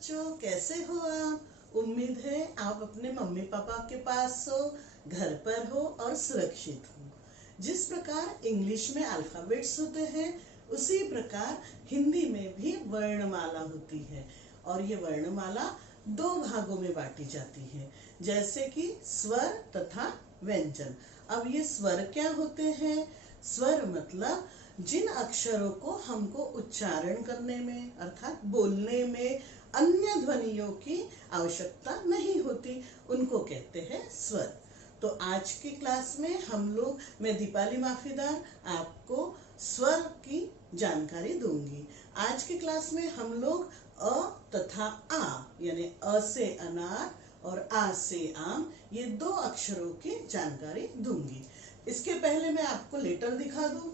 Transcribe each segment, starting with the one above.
बच्चों, कैसे हो आप? उम्मीद है आप अपने मम्मी पापा के पास हो, घर पर हो और सुरक्षित हो। जिस प्रकार इंग्लिश में अल्फाबेट्स होते हैं, उसी प्रकार हिंदी में भी वर्णमाला होती है और ये वर्णमाला दो भागों में बांटी जाती है, जैसे कि स्वर तथा व्यंजन। अब ये स्वर क्या होते हैं? स्वर मतलब जिन अक्षरों को हमको उच्चारण करने में अर्थात बोलने में अन्य ध्वनियों की आवश्यकता नहीं होती, उनको कहते हैं स्वर। तो आज की क्लास में मैं दीपाली माफीदार आपको स्वर की जानकारी दूंगी। आज की क्लास में हम लोग अ तथा आ यानी अ से अनार और आ से आम, ये दो अक्षरों की जानकारी दूंगी। इसके पहले मैं आपको लेटर दिखा दूं।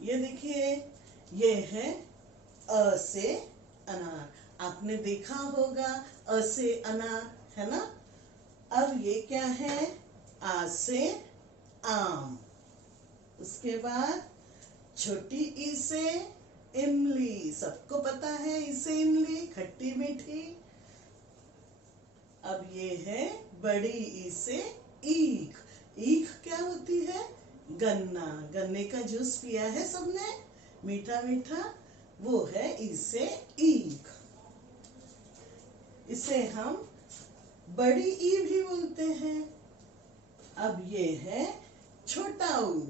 ये देखिए, ये है अ से अनार। आपने देखा होगा अ से अनार, है ना? अब ये क्या है? आ से आम। उसके बाद छोटी ई से इमली। सबको पता है ई से इमली, खट्टी मीठी। अब ये है बड़ी ई से ईख। ईख क्या होती है? गन्ना। गन्ने का जूस पिया है सबने, मीठा मीठा, वो है ई से ईख। इसे हम बड़ी ई भी बोलते हैं। अब ये है छोटा ऊ,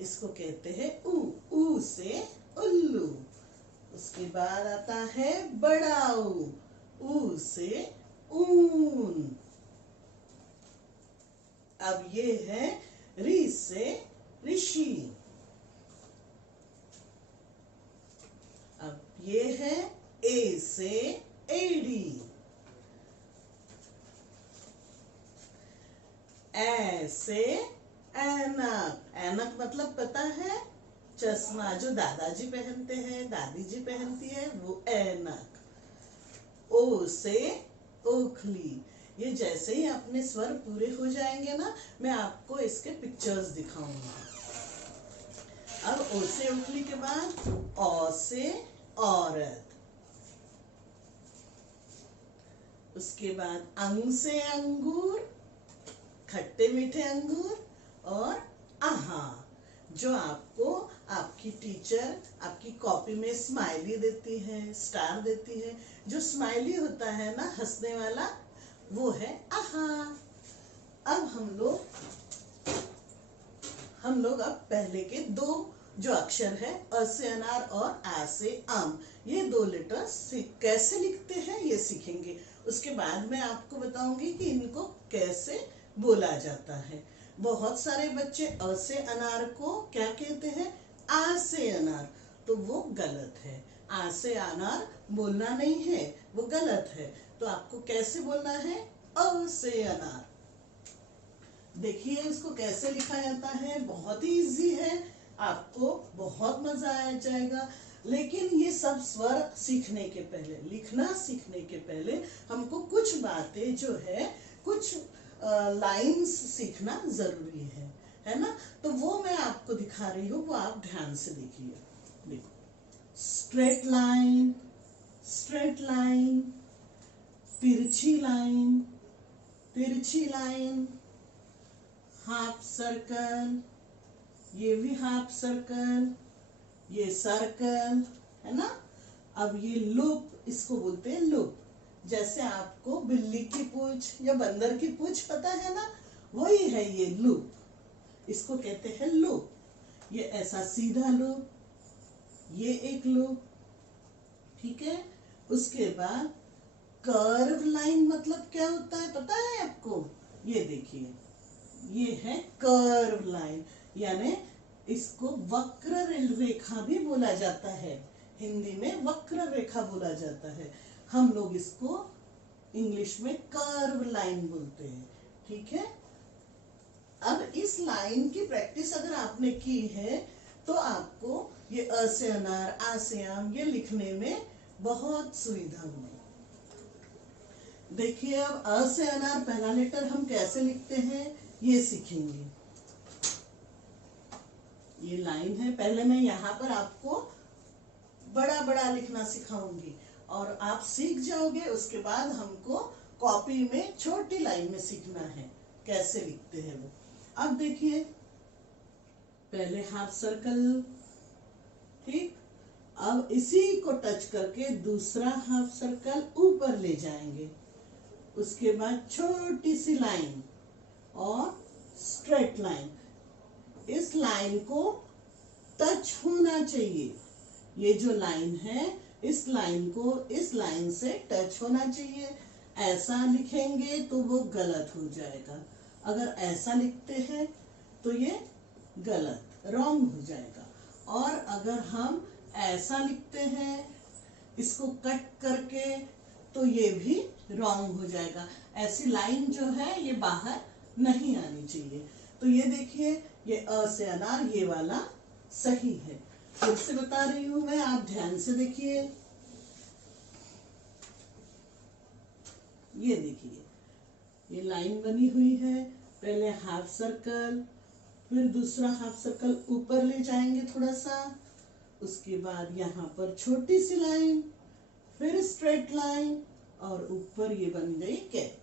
इसको कहते हैं ऊ। ऊ से उल्लू। उसके बाद आता है बड़ा ऊ से ऊन। अब ये है री से ऋषि। अब ये है ए से एड़ी। ए से ऐनक। ऐनक मतलब पता है? चश्मा जो दादाजी पहनते हैं, दादी जी पहनती है, वो ऐनक। ओ से ओखली। ये जैसे ही अपने स्वर पूरे हो जाएंगे ना, मैं आपको इसके पिक्चर्स दिखाऊंगा। अब ओ से ओखली के बाद औ से औरत। उसके बाद अंग से अंगूर, खट्टे मीठे अंगूर। और आहा, जो आपको आपकी टीचर आपकी कॉपी में स्माइली देती है, स्टार देती है। जो स्माइली होता है ना, हंसने वाला, वो है आहा। अब हम लोग अब पहले के दो जो अक्षर है अ से अनार और आ से आम, ये दो लेटर्स कैसे लिखते हैं ये सीखेंगे। उसके बाद मैं आपको बताऊंगी कि इनको कैसे बोला जाता है। बहुत सारे बच्चे अ से अनार को क्या कहते हैं? आ से अनार। तो वो गलत है। आ से अनार बोलना नहीं है, वो गलत है। तो आपको कैसे बोलना है? अ से अनार। देखिए इसको कैसे लिखा जाता है, बहुत ही इजी है, आपको बहुत मजा आ जाएगा। लेकिन ये सब स्वर सीखने के पहले, लिखना सीखने के पहले हमको कुछ बातें जो है, कुछ लाइंस सीखना जरूरी है ना? तो वो मैं आपको दिखा रही हूँ, वो आप ध्यान से देखिए। देखो, स्ट्रेट लाइन, स्ट्रेट लाइन, तिरछी लाइन, तिरछी लाइन, हाफ सर्कल, ये भी हाफ सर्कल, ये सर्कल, है ना? अब ये लूप, इसको बोलते हैं लूप। जैसे आपको बिल्ली की पूंछ या बंदर की पूंछ पता है ना, वही है ये लूप, इसको कहते हैं लूप। ये ऐसा सीधा लूप, ये एक लूप, ठीक है? उसके बाद कर्व लाइन मतलब क्या होता है पता है आपको? ये देखिए, ये है कर्व लाइन, यानी इसको वक्र रेखा भी बोला जाता है। हिंदी में वक्र रेखा बोला जाता है, हम लोग इसको इंग्लिश में कर्व लाइन बोलते हैं, ठीक है? अब इस लाइन की प्रैक्टिस अगर आपने की है तो आपको ये अ से अनार, आ से आम, ये लिखने में बहुत सुविधा होगी। देखिए, अब अ से अनार पहला लेटर हम कैसे लिखते हैं ये सीखेंगे। ये लाइन है, पहले मैं यहाँ पर आपको बड़ा बड़ा लिखना सिखाऊंगी और आप सीख जाओगे। उसके बाद हमको कॉपी में छोटी लाइन में सीखना है कैसे लिखते हैं वो। अब देखिए, पहले हाफ सर्कल, ठीक। अब इसी को टच करके दूसरा हाफ सर्कल ऊपर ले जाएंगे। उसके बाद छोटी सी लाइन और स्ट्रेट लाइन, इस लाइन को टच होना चाहिए। ये जो लाइन है, इस लाइन को इस लाइन से टच होना चाहिए। ऐसा लिखेंगे तो वो गलत हो जाएगा। अगर ऐसा लिखते हैं तो ये गलत, रॉन्ग हो जाएगा। और अगर हम ऐसा लिखते हैं इसको कट करके, तो ये भी रॉन्ग हो जाएगा। ऐसी लाइन जो है ये बाहर नहीं आनी चाहिए। तो ये देखिए, ये अ से अनार, ये वाला सही है। फिर से बता रही हूं मैं, आप ध्यान से देखिए। ये देखिए, ये लाइन बनी हुई है। पहले हाफ सर्कल, फिर दूसरा हाफ सर्कल ऊपर ले जाएंगे थोड़ा सा। उसके बाद यहाँ पर छोटी सी लाइन, फिर स्ट्रेट लाइन, और ऊपर ये बन गई कैप।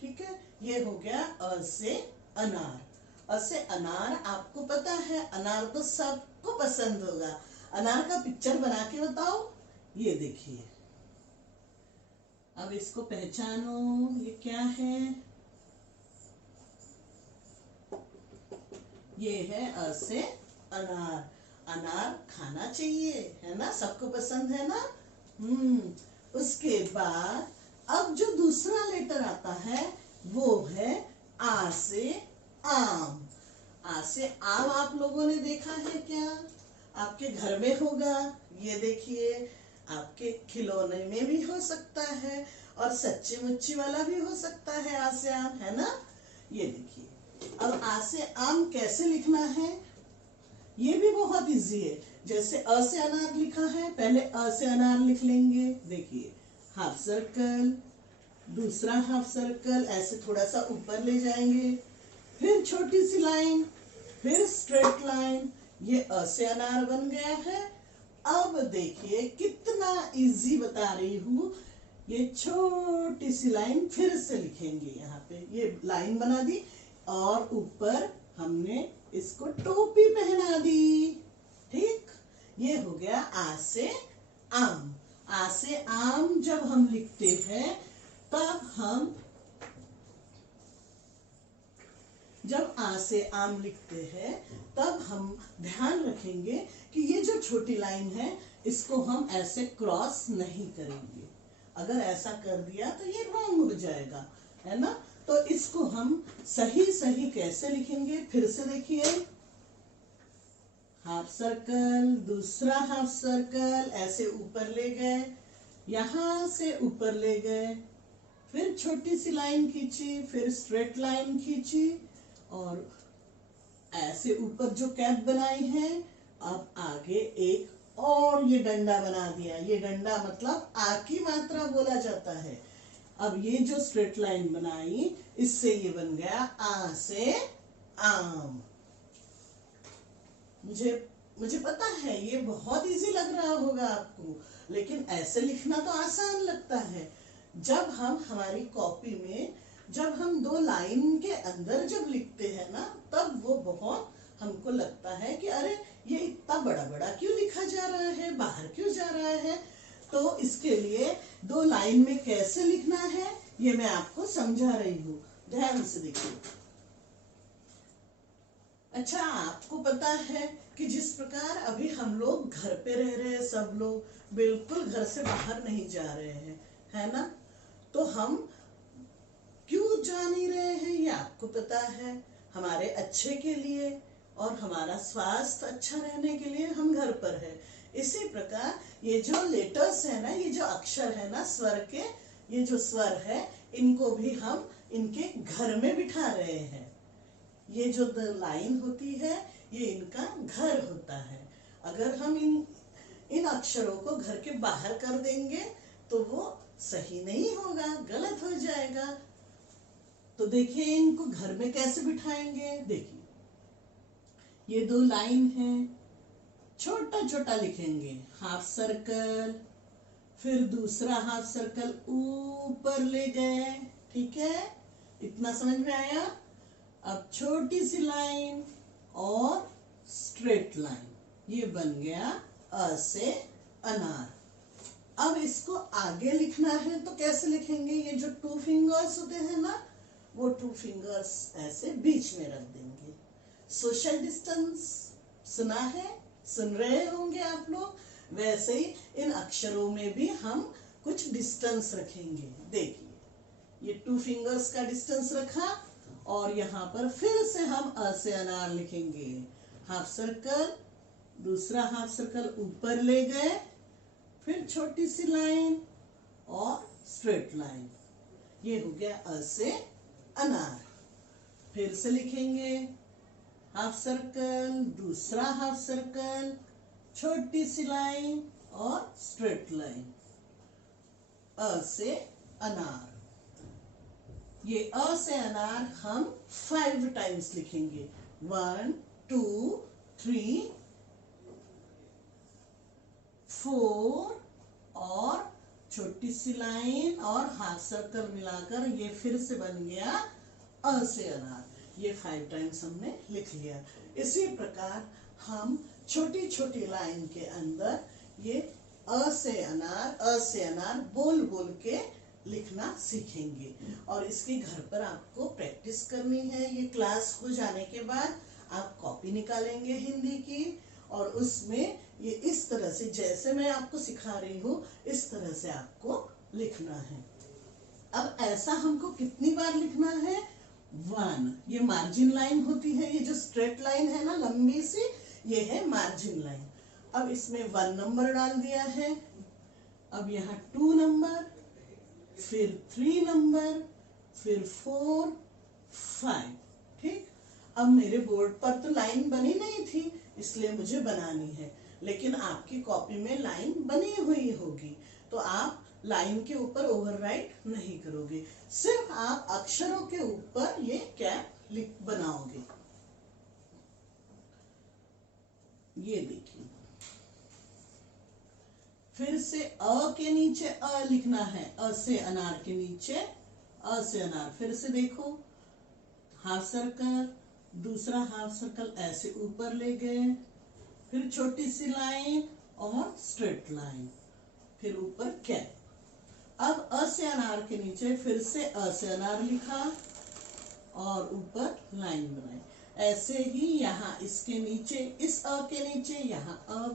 ठीक है, ये हो गया अ से अनार। अ से अनार, आपको पता है अनार तो सबको पसंद होगा। अनार का पिक्चर बना के बताओ। ये देखिए, अब इसको पहचानो, ये क्या है? ये है अ से अनार। अनार खाना चाहिए, है ना, सबको पसंद है ना। उसके बाद अब जो दूसरा लेटर आता है वो है आ से आम। आ से आम आप लोगों ने देखा है क्या? आपके घर में होगा। ये देखिए, आपके खिलौने में भी हो सकता है और सच्ची मुच्ची वाला भी हो सकता है आ से आम, है ना। ये देखिए, अब आ से आम कैसे लिखना है, ये भी बहुत इजी है। जैसे अ से अनार लिखा है, पहले अ से अनार लिख लेंगे। देखिए, हाफ सर्कल, दूसरा हाफ सर्कल, ऐसे थोड़ा सा ऊपर ले जाएंगे, फिर छोटी सी लाइन, फिर स्ट्रेट लाइन। ये अ से अनार बन गया है। अब देखिए कितना इजी बता रही हूँ। ये छोटी सी लाइन फिर से लिखेंगे। यहाँ पे ये लाइन बना दी और ऊपर हमने इसको टोपी पहना दी। ठीक, ये हो गया आ से आम। आ से आम जब हम लिखते हैं तब हम, जब आ से आम लिखते हैं तब हम ध्यान रखेंगे कि ये जो छोटी लाइन है इसको हम ऐसे क्रॉस नहीं करेंगे। अगर ऐसा कर दिया तो ये रॉन्ग हो जाएगा, है ना। तो इसको हम सही सही कैसे लिखेंगे, फिर से देखिए। हाफ सर्कल, दूसरा हाफ सर्कल, ऐसे ऊपर ले गए, यहां से ऊपर ले गए, फिर छोटी सी लाइन खींची, फिर स्ट्रेट लाइन खींची, और ऐसे ऊपर जो कैप बनाई है, अब आगे एक और ये डंडा बना दिया। ये डंडा मतलब आ की मात्रा बोला जाता है। अब ये जो स्ट्रेट लाइन बनाई, इससे ये बन गया आ से आम। मुझे पता है ये बहुत इजी लग रहा होगा आपको, लेकिन ऐसे लिखना तो आसान लगता है। जब हम हमारी कॉपी में, जब हम दो लाइन के अंदर जब लिखते हैं ना, तब वो बहुत हमको लगता है कि अरे ये इतना बड़ा बड़ा क्यों लिखा जा रहा है, बाहर क्यों जा रहा है। तो इसके लिए दो लाइन में कैसे लिखना है ये मैं आपको समझा रही हूँ, ध्यान से देखिए। अच्छा, आपको पता है कि जिस प्रकार अभी हम लोग घर पे रह रहे हैं, सब लोग बिल्कुल घर से बाहर नहीं जा रहे हैं, है ना। तो हम क्यों जा नहीं रहे हैं ये आपको पता है, हमारे अच्छे के लिए और हमारा स्वास्थ्य अच्छा रहने के लिए हम घर पर है। इसी प्रकार ये जो लेटर्स है ना, ये जो अक्षर है ना स्वर के, ये जो स्वर है, इनको भी हम इनके घर में बिठा रहे हैं। ये जो लाइन होती है ये इनका घर होता है। अगर हम इन अक्षरों को घर के बाहर कर देंगे तो वो सही नहीं होगा, गलत हो जाएगा। तो देखिए इनको घर में कैसे बिठाएंगे। देखिए, ये दो लाइन है, छोटा छोटा लिखेंगे, हाफ सर्कल, फिर दूसरा हाफ सर्कल ऊपर ले गए, ठीक है, इतना समझ में आया। अब छोटी सी लाइन और स्ट्रेट लाइन, ये बन गया अ से अनार। अब इसको आगे लिखना है तो कैसे लिखेंगे, ये जो 2 फिंगर्स होते हैं ना, वो 2 फिंगर्स ऐसे बीच में रख देंगे। सोशल डिस्टेंस सुना है, सुन रहे होंगे आप लोग, वैसे ही इन अक्षरों में भी हम कुछ डिस्टेंस रखेंगे। देखिए, ये 2 फिंगर्स का डिस्टेंस रखा और यहाँ पर फिर से हम अ से अनार लिखेंगे। हाफ सर्कल, दूसरा हाफ सर्कल ऊपर ले गए, फिर छोटी सी लाइन और स्ट्रेट लाइन, ये हो गया अ से अनार। फिर से लिखेंगे हाफ सर्कल, दूसरा हाफ सर्कल, छोटी सी लाइन और स्ट्रेट लाइन, अ से अनार। ये अ से अनार हम 5 टाइम्स लिखेंगे, 1 2 3 4 और छोटी सी लाइन और हाफ सर्कल मिलाकर ये फिर से बन गया अ से अनार। ये 5 टाइम्स हमने लिख लिया। इसी प्रकार हम छोटी छोटी लाइन के अंदर ये अ से अनार बोल बोल के लिखना सीखेंगे। और इसकी घर पर आपको प्रैक्टिस करनी है। ये क्लास हो जाने के बाद आप कॉपी निकालेंगे हिंदी की, और उसमें ये इस तरह से, जैसे मैं आपको सिखा रही हूँ, इस तरह से आपको लिखना है। अब ऐसा हमको कितनी बार लिखना है, 1। ये मार्जिन लाइन होती है, ये जो स्ट्रेट लाइन है ना लंबी सी, ये है मार्जिन लाइन। अब इसमें 1 नंबर डाल दिया है, अब यहाँ 2 नंबर, फिर 3 नंबर, फिर 4 5, ठीक। अब मेरे बोर्ड पर तो लाइन बनी नहीं थी, इसलिए मुझे बनानी है, लेकिन आपकी कॉपी में लाइन बनी हुई होगी, तो आप लाइन के ऊपर ओवरराइट नहीं करोगे, सिर्फ आप अक्षरों के ऊपर ये कैप लिख बनाओगे। ये देखिए, फिर से अ के नीचे अ लिखना है, अ से अनार के नीचे अ से अनार। फिर से देखो, हाफ सर्कल, दूसरा हाफ सर्कल ऐसे ऊपर ले गए, फिर छोटी सी लाइन और स्ट्रेट लाइन, फिर ऊपर कैप। अब अ से अनार के नीचे फिर से अ से अनार लिखा और ऊपर लाइन बनाई। ऐसे ही यहाँ इसके नीचे, इस अ के नीचे यहाँ अ,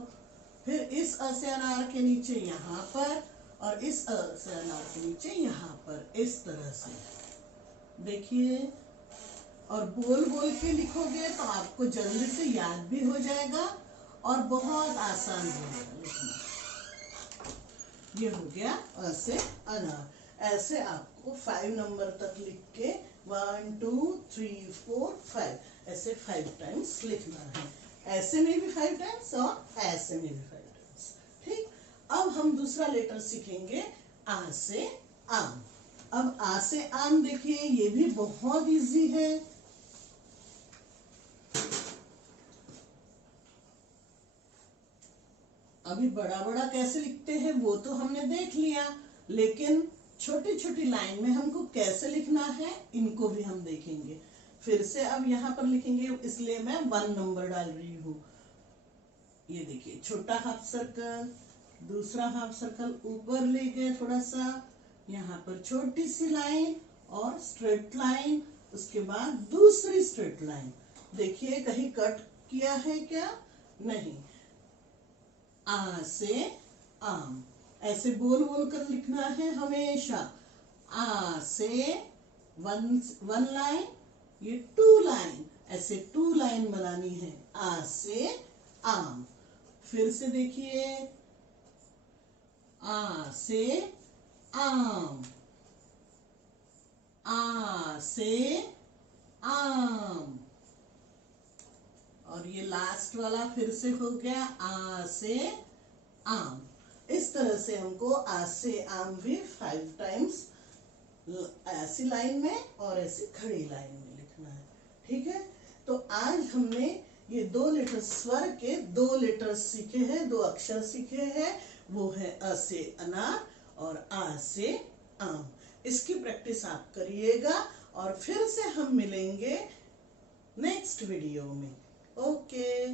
फिर इस अ से अनार के नीचे यहाँ पर, और इस अ से अनार के नीचे यहाँ पर, इस तरह से देखिए। और बोल बोल के लिखोगे तो आपको जल्दी से याद भी हो जाएगा और बहुत आसान होगा लिखना। ये हो गया अ से अनार। ऐसे आपको 5 नंबर तक लिख के 1 2 3 4 5 ऐसे 5 टाइम्स लिखना है। ऐसे में भी 5 टाइम्स और ऐसे में भी 5 टाइम्स, ठीक। अब हम दूसरा लेटर सीखेंगे आ से आम। अब आ से आम देखिए, ये भी बहुत इजी है। अभी बड़ा बड़ा कैसे लिखते हैं वो तो हमने देख लिया, लेकिन छोटी छोटी लाइन में हमको कैसे लिखना है इनको भी हम देखेंगे। फिर से अब यहाँ पर लिखेंगे, इसलिए मैं 1 नंबर डाल रही हूँ। ये देखिए, छोटा हाफ सर्कल, दूसरा हाफ सर्कल ऊपर ले गए थोड़ा सा, यहाँ पर छोटी सी लाइन और स्ट्रेट लाइन, उसके बाद दूसरी स्ट्रेट लाइन। देखिए कहीं कट किया है क्या, नहीं। आ से आम, ऐसे बोल बोल कर लिखना है हमेशा। आ से 1 लाइन, ये 2 लाइन, ऐसे 2 लाइन बनानी है। आ से आम। फिर से देखिए, आ से आम, आ से आम। और ये लास्ट वाला फिर से हो गया आ से आम। इस तरह से हमको आ से आम भी 5 टाइम्स ऐसी लाइन में और ऐसी खड़ी लाइन में लिखना है, ठीक है। तो आज हमने ये 2 लेटर स्वर के 2 लेटर सीखे हैं, 2 अक्षर सीखे हैं, वो है अ से अनार और आ से आम। इसकी प्रैक्टिस आप करिएगा और फिर से हम मिलेंगे नेक्स्ट वीडियो में। ओके।